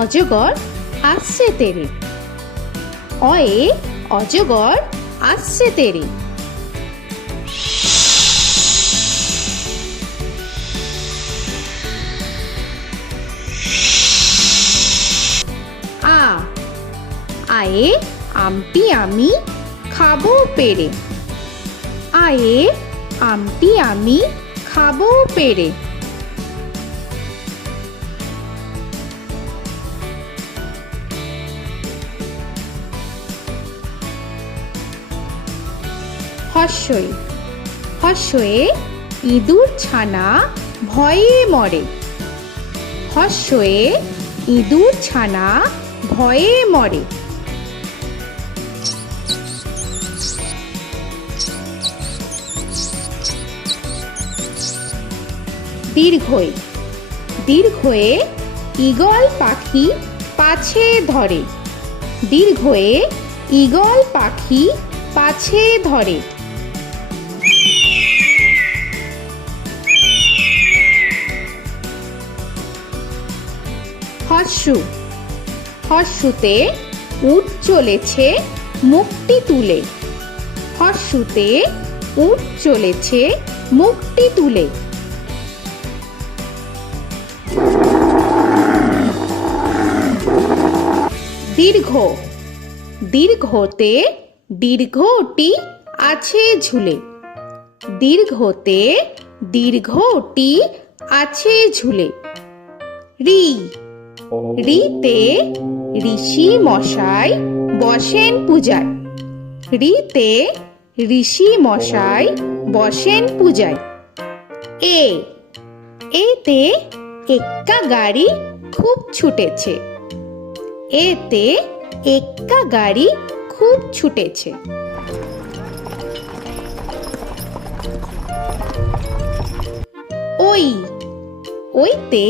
অজগর আসছে তেরে। অয়ে অজগর আসছে তেরে। আ আয়ে আমটি আমি খাবো পেরে। আয়ে আমটি আমি খাবো পেরে। হর্ষই হর্ষয়ে ইঁদুর ছানা ভয়ে মরে। হর্ষয়ে ইঁদুর ছানা ভয়ে মরে। দীর্ঘই দীর্ঘয়ে ঈগল পাখি পাছে ধরে। দীর্ঘয়ে ঈগল পাখি পাছে ধরে। হর্ষু হর্ষুতে উট চলেছে মুখটি তুলে। হর্ষুতে উট চলেছে মুখটি তুলে। দীর্ঘ দীর্ঘতে দীর্ঘটি আছে ঝুলে। দীর্ঘতে দীর্ঘটি আছে ঝুলে। রি রিতে ঋষি মশাই বসেন পূজায়। রিতে ঋষি মশাই বসেন পূজায়। এ এতে এক্কা গাড়ি খুব ছুটেছে। এতে এক্কা গাড়ি খুব ছুটেছে। ওই ওইতে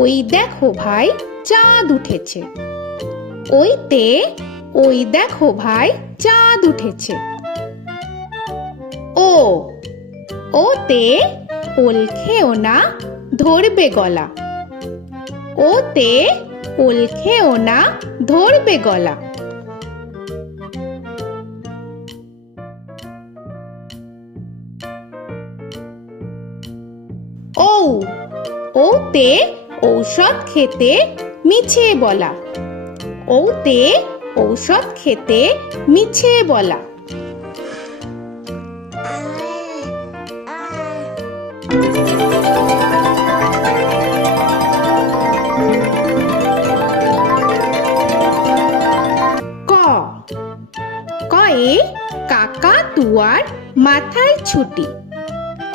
ওই দেখো ভাই চাঁদ উঠেছে। ওইতে ওই দেখো ভাই চাঁদ উঠেছে। ও ওতে ওল খেও না ধরবে গলা। ওতে ওল খেও না ধরবে গলা। ঔ ওতে ঔষধ খেতে মিছে বলা। ওতে ঔষধ খেতে মিছে বলা। ক কয়ে কাকা তুয়ার মাথায় ছুটি।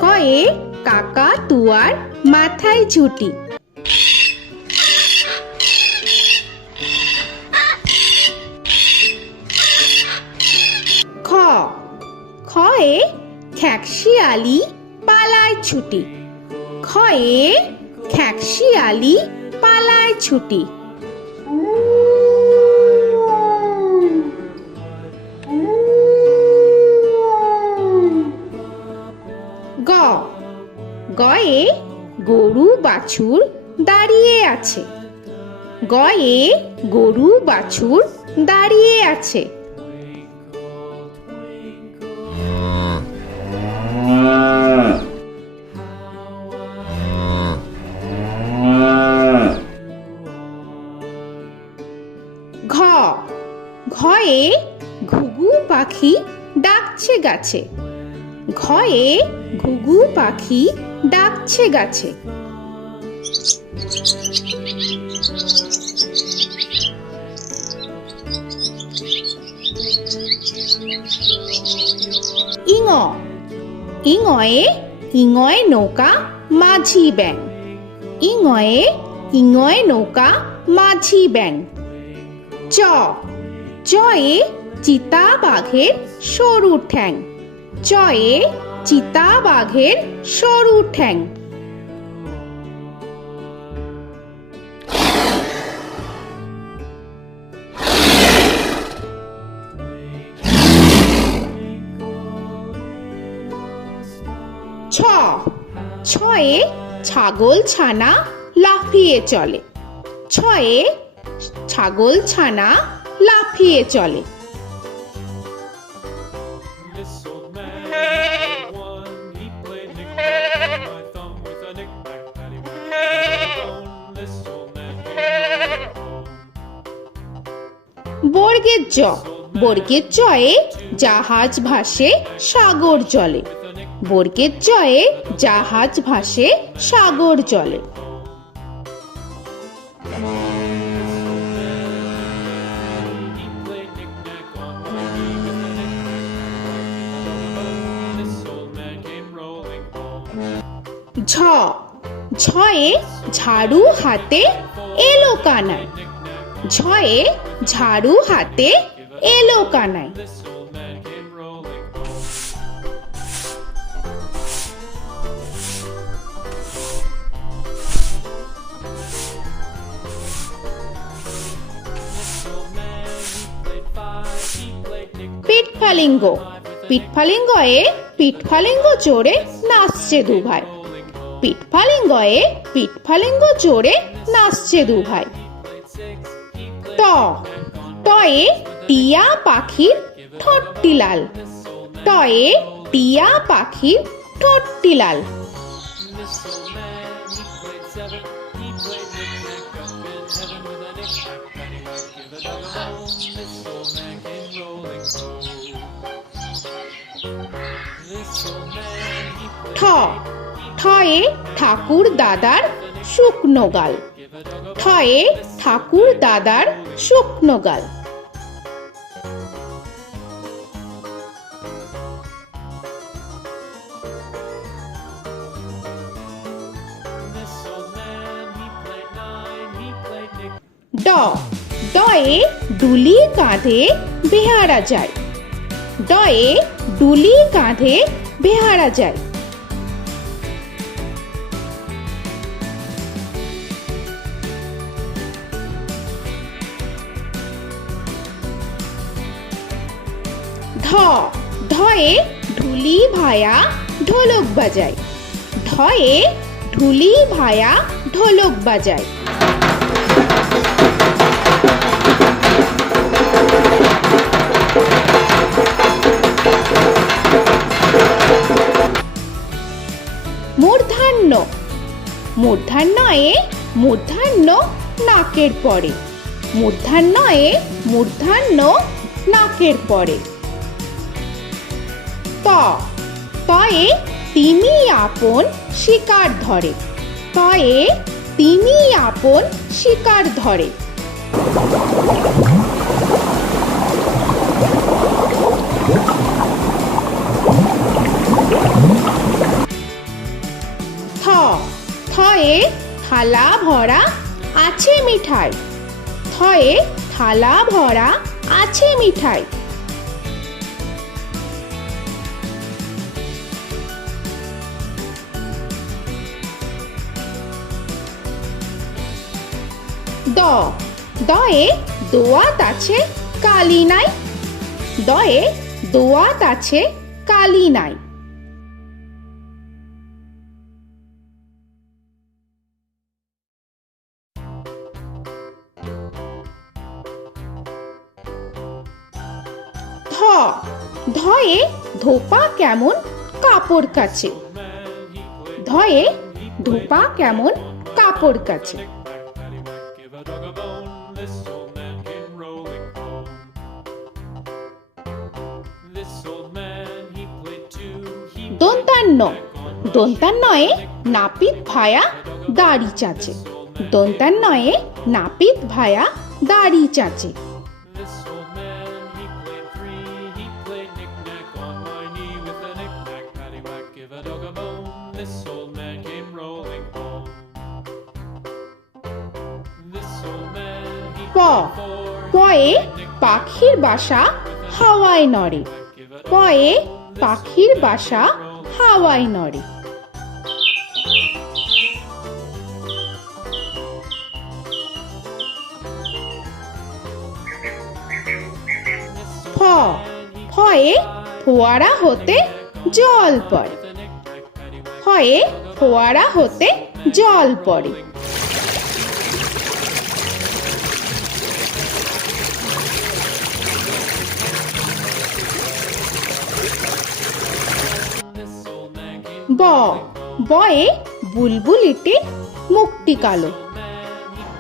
কয়ে কাকা তুয়ার মাথায় ছুটি। খ খয়ে খ্যাকশিয়ালি পালায় ছুটি। খয়ে খ্যাকশিয়ালি পালায় ছুটি। গ গয়ে গরু বাছুর দাঁড়িয়ে আছে। গয়ে গরু বাছুর দাঁড়িয়ে আছে। ঘ ঘয়ে ঘুঘু পাখি ডাকছে গাছে। ঘয়ে ঘুঘু পাখি ডাকছে গাছে। ইঙ ইঙয়ে ইঙয় নৌকা মাঝি ব্যাং। ইঙয়ে ইঙয় নৌকা মাঝি ব্যাং। চ চয়ে চিতা বাঘের সরু ঠ্যাং। চয়ে চিতা বাঘের সরু ঠ্যাং। ছ ছয়ে ছাগল ছানা লাফিয়ে চলে। ছয়ে ছাগল ছানা লাফিয়ে চলে। This old man had one. He played knick-knack on my thumb with a knick-knack, paddywhack, bone. This old man came rolling home. বর্গের জ, বর্গের জয়ে জাহাজ ভাসে সাগর জলে। বর্গের জয়ে জাহাজ ভাসে সাগর জলে। He played knick-knack on my knee with a knick-knack, bone. This old man came rolling home. ঝ, ঝয়ে ঝাড়ু হাতে এলো কানাই। ঝয়ে ঝাড়ু হাতে এলো Kanai. This old man came rolling home. This old man, he played five. He played knick-knack. পিঠফালিঙ্গ, পিঠফালিঙ্গয়ে পিঠফালিঙ্গ চড়ে নাচছে দু ভাই। পিঠফালিঙ্গয়ে পিঠফালিঙ্গ চড়ে নাচছে দু ভাই। ট, টয়ে টিয়া পাখির ঠোঁটটি লাল। টয়ে টিয়া পাখির ঠোঁটটি লাল। This old man, he played seven. He played knick-knack up in heaven with a knick-knack, paddywhack, give a dog a bone. This old man came rolling home. This old man, he ঠ, played ঠয়ে ঠাকুর দাদার শুকনো গাল। give a dog a ঠয়ে ঠাকুর দাদার শুকনো গাল। This old man, he played nine. He played knick. ড, ডয়ে ডুলি কাঁধে বেহারা যায়। ডয়ে ডুলি কাঁধে বেহারা যায়। ধ, ধয়ে ঢুলি ভায়া ঢোলক বাজায়। ধয়ে ঢুলি ভায়া ঢোলক বাজায়। মূর্ধন্য, মূর্ধন্যয়ে মূর্ধন্য নাকের পরে। মূর্ধন্যয়ে মূর্ধন্য নাকের পরে। ত, তয়ে তিমি আপন শিকার ধরে। তয়ে তিমি আপন শিকার ধরে। থ, থয়ে থালা ভরা আছে মিঠাই। থয়ে থালা ভরা আছে মিঠাই। দ, দয়ে দোয়াত আছে কালি নাই। দয়ে দোয়াত আছে কালি নাই। ধ, ধয়ে ধোপা কেমন কাপড় কাছে। ধয়ে ধোপা কেমন কাপড় কাছে। Paddywhack, give a dog a bone. This old man came rolling home. This old man, he played two. He দন্তান্ন, দন্তান্নয়ে নাপিত ভায়া দাড়ি চাচে। দন্তান্নয়ে নাপিত ভায়া দাড়ি চাচে। This old man, he played three. He played knick-knack on my knee with a knick-knack, paddywhack, give a dog a bone. This old man came rolling home. This old man, he প, played four. পয়ে পাখির বাসা হাওয়ায় নড়ে। পয়ে পাখির বাসা হাওয়ায় নড়ে। ফ, ফয়ে ফোয়ারা হতে জল পড়ে। ফয়ে ফোয়ারা হতে জল পড়ে। ব বয়ে বুলবুলিটির মুখটি কালো।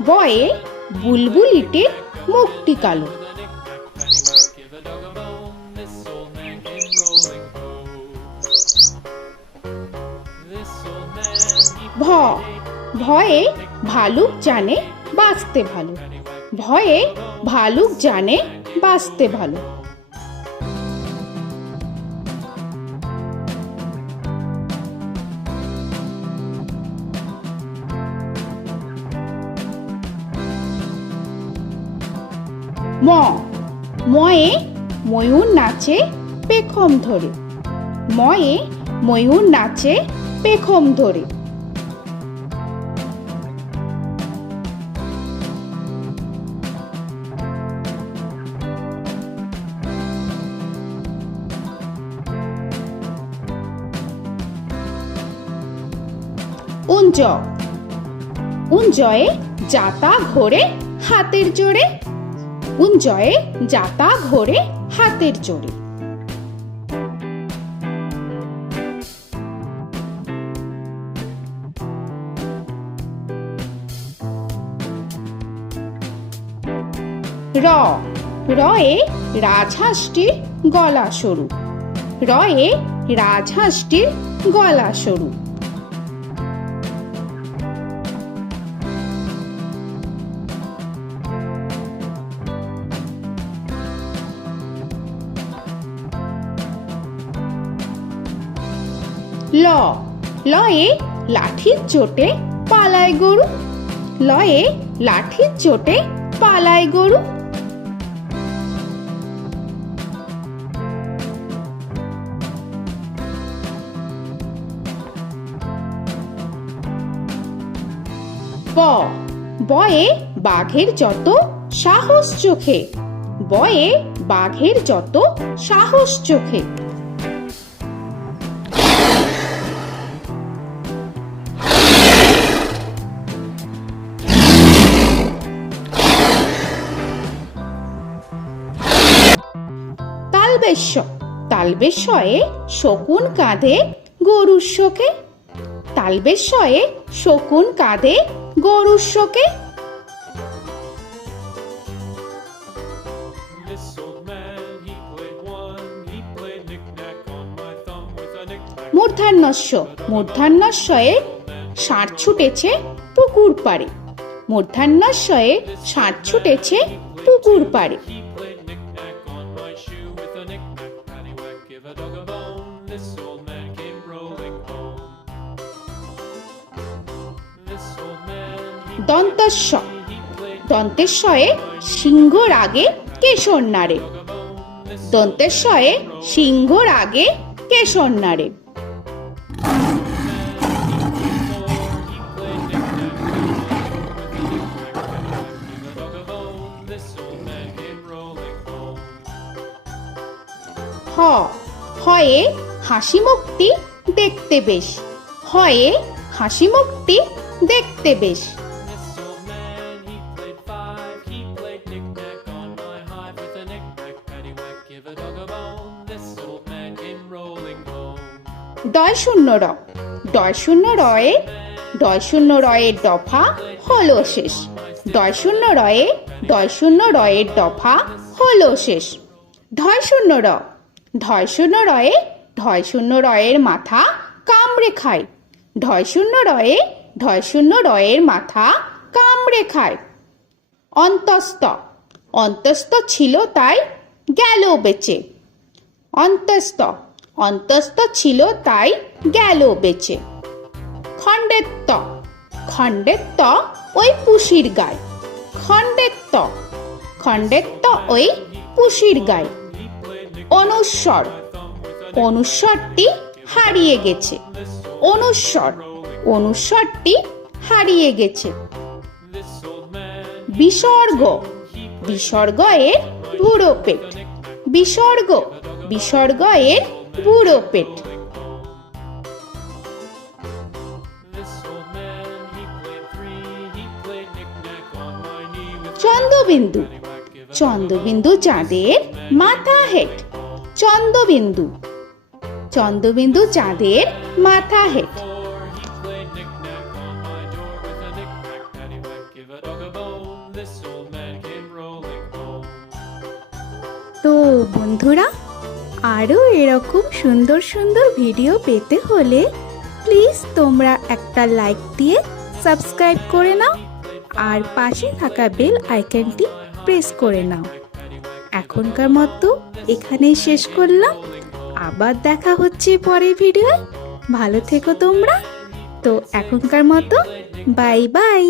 বয়ে বুলবুলিটির মুখটি কালো। Give a dog a bone, this old man came rolling home. This old man, he ভ ভয়ে ভালুক জানে বাঁচতে ভালো। ভয়ে ভালুক জানে বাঁচতে ভালো। ম ময়ে ময়ূর নাচে পেখম ধরে। ময়ে ময়ূর নাচে পেখম ধরে। উঞ্জ উঞ্জয়ে যাতা ঘোরে হাতের জোরে। উঞ্জয়ে যাতা ঘোরে হাতের জোরে। র রয়ে রাজহাঁসটির গলা সরু। রয়ে রাজহাঁসটির গলা সরু। ল লয়ে লাঠির চোটে পালায় গরু। লয়ে লাঠির চোটে পালায় গরু। ব বয়ে বাঘের যত সাহস চোখে। বয়ে বাঘের যত সাহস চোখে। তালবেশ্য তালবেশ্যয়ে শকুন কাঁধে গরুর শোকে। তালবেশ্যয়ে শকুন কাঁধে গরুর শোকে। This old man, he played one, he played knick-knack on my thumb with a knick-knack. মূর্ধন্যস্য মূর্ধন্যস্যয়ে ষাঁড় ছুটেছে পুকুর পাড়ে। মূর্ধন্যস্যয়ে ষাঁড় ছুটেছে পুকুর পাড়ে। He played knick-knack on my shoe with a knick-knack, paddywhack, give a dog a bone. This old man came rolling home. This old man, দন্তস্য he played দন্তেশ্বয়ে সিংহর আগে কেশর নাড়ে। dog a bone. This দন্তেশ্বয়ে সিংহর আগে কেশর নাড়ে। he played knick-knack on my shoe with a knick-knack, paddywhack, give a dog a bone. This old man came rolling home. হ হয়ে হাসি মুখটি দেখতে বেশ। হয়ে হাসি মুখটি দেখতে বেশ। This old man, he played five, he played knick-knack on my hive with a knick-knack, paddywhack, give a dog a bone. This old man came rolling home. ডয় শূন্য র ডয় শূন্য রয়ে ডয় শূন্য রয়ের দফা হলো শেষ। ডয় শূন্য রয়ে ডয় শূন্য রয়ের দফা হলো শেষ। ঢয় শূন্য র ঢয় শূন্য রয়ে ঢয় শূন্য রয়ের মাথা কামড়ে খায়। ঢয় শূন্য রয়ে ঢয় শূন্য রয়ের মাথা কামড়ে খায়। অন্তস্থ অন্তস্থ ছিল তাই গেল বেঁচে। অন্তস্থ অন্তস্থ ছিল তাই গেল বেঁচে। খণ্ডেত্ব খণ্ডেত্ব ওই পুষির গায়। খণ্ডেত্ব খণ্ডেত্ব ওই পুষির গায়। অনুস্বর অনুস্বরটি হারিয়ে গেছে। অনুস্বর অনুস্বরটি হারিয়ে গেছে। This old man, বিসর্গ বিসর্গ এর বুড়ো পেট। বিসর্গ বিসর্গ এর বুড়ো পেট। this old man, he played three, he played knick-knack on my knee with Chandrabindu paddywhack, give a Chandrabindu চাঁদের মাথা হেট। চন্দ্রবিন্দু চন্দ্রবিন্দু চাঁদের মাথা head. Or he played knick-knack on my door with a knick-knack, paddywhack, give a dog a bone. This old man came rolling home. তো বন্ধুরা, আরও এরকম সুন্দর সুন্দর ভিডিও পেতে হলে প্লিজ তোমরা একটা লাইক দিয়ে সাবস্ক্রাইব করে নাও আর পাশে থাকা বেল আইকনটি প্রেস করে নাও। এখনকার মতো এখানেই শেষ করলাম, আবার দেখা হচ্ছে পরের ভিডিও। ভালো থেকো তোমরা। তো এখনকার মতো বাই বাই।